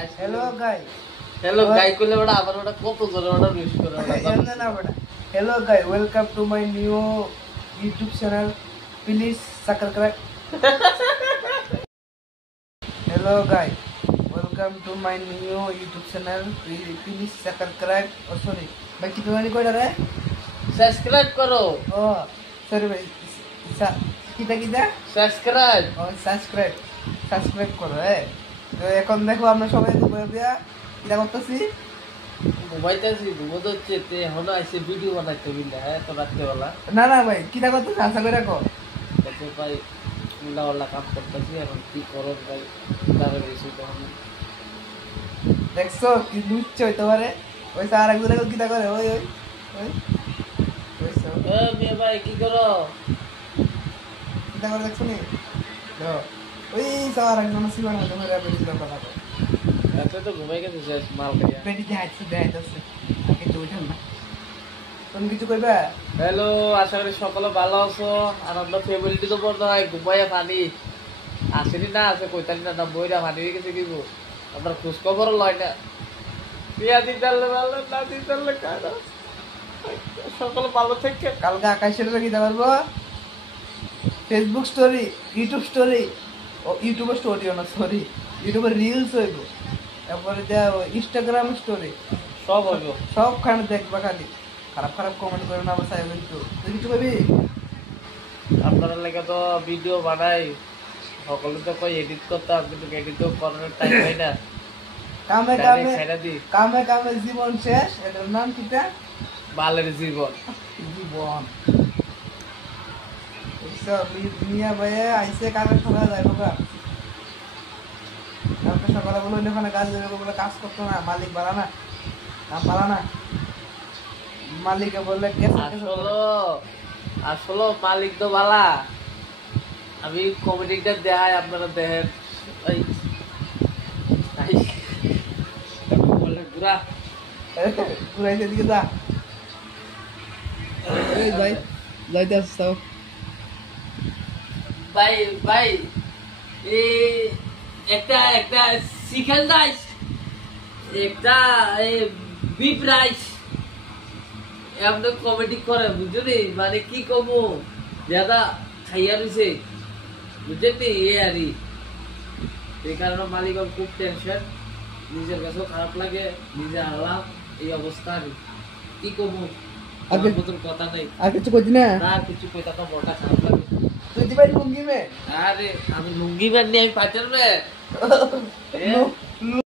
Hello guys. Hello guys, kule bada abar bada koto jore bada wish kore bada. Na bada. Hello guys, welcome to my new YouTube channel. Please subscribe. Hello guys, welcome to my new YouTube channel. Please subscribe. Oh sorry, bhai kitna mani koi dara hai? Subscribe karo. Oh sorry bhai. Kita Subscribe. Oh subscribe koro hai. তো এখন দেখো আমরা সবাই দুপুরে দিয়া কিটা করতেছি ঘুমাইতেছি ঘুমোতে হচ্ছে তে এখনো আইসে ভিডিও বানাইতে বিনা তো রাত্রেবেলা না ভাই কিটা করতেছি আশা করে রাখো তো ভাই উল্লা কাম করতেছি এখন কি করব ভাই তার বেশি তখন দেখছো কি লুচ্ছ হইতে পারে ওই স্যার একজনে কিটা করে ওই মেয়ে ভাই কি করো কিটা করে দেখছো নি ওই স্যার একজন সিবান হতে পারে বেশি কথা বলে রাতে তো ঘুমাই গেছে শেষ মাল খাইয়া পেটি যাচ্ছে দেখাইতেছে আগে তো ওঠেন না তুমি কিছু কইবা হ্যালো আশা করি সকলে ভালো আছো আর আমরা ফ্যামিলি তো বড় হয় ঘুমাইয়া পানি আসেনি না আছে কইতালি না বইরা পানি হয়ে গেছে কি আপনার খোঁজ খবর লয় না বিয়া দিতে ভালো না দিতে কারো সকলে ভালো থেকে কালকে আকাশের কি পারবো ফেসবুক স্টোরি ইউটিউব স্টোরি ও ইউটিউবের স্টোরিও না সরি ইউটিউবের রিলস হইব তারপরে ইনস্টাগ্রাম স্টোরি সব হইব সবখানে দেখবা খালি খারাপ কমেন্ট করে না বসাই কিন্তু তুই কিছু কবি আপনারা লেগে তো ভিডিও বানাই সকলে তো কই এডিট করতাম কিন্তু এডিটও করার টাইম হয় না কামে জীবন শেষ এটার নাম কিটা বালের জীবন মিয়া ভাই আইসে কালকে সকালে যাইব কালকে সকালে বলে ওখানে কাজ যাবে বলে কাজ করতো না মালিক বাড়া না কাম পালা না মালিকে বললে আসলে মালিক তো বালা আমি কমেডিটা দেখাই আপনারা দেখেন বলে পুরা পুরাইতে দিকে যা ভাই যাইতে আসছো ভাই এই একটা চিকেন রাইস একটা বিফ রাইস এমন কমেডি করে বুঝলি মানে কি কমু দাদা খাইয়া রয়েছে বুঝলি এ আরই এই কারণে মালিক খুব টেনশন নিজের কাছেও খারাপ লাগে নিজে হারলাম এই অবস্থা আর কি কমু কথা নেই আর কিছু কইছি না কিছু কইতা তো বড়টা খারাপ লাগে তুই দিবাই লুঙ্গি মে আরে আমি লুঙ্গি বানিয়ে আমি পাইতাম না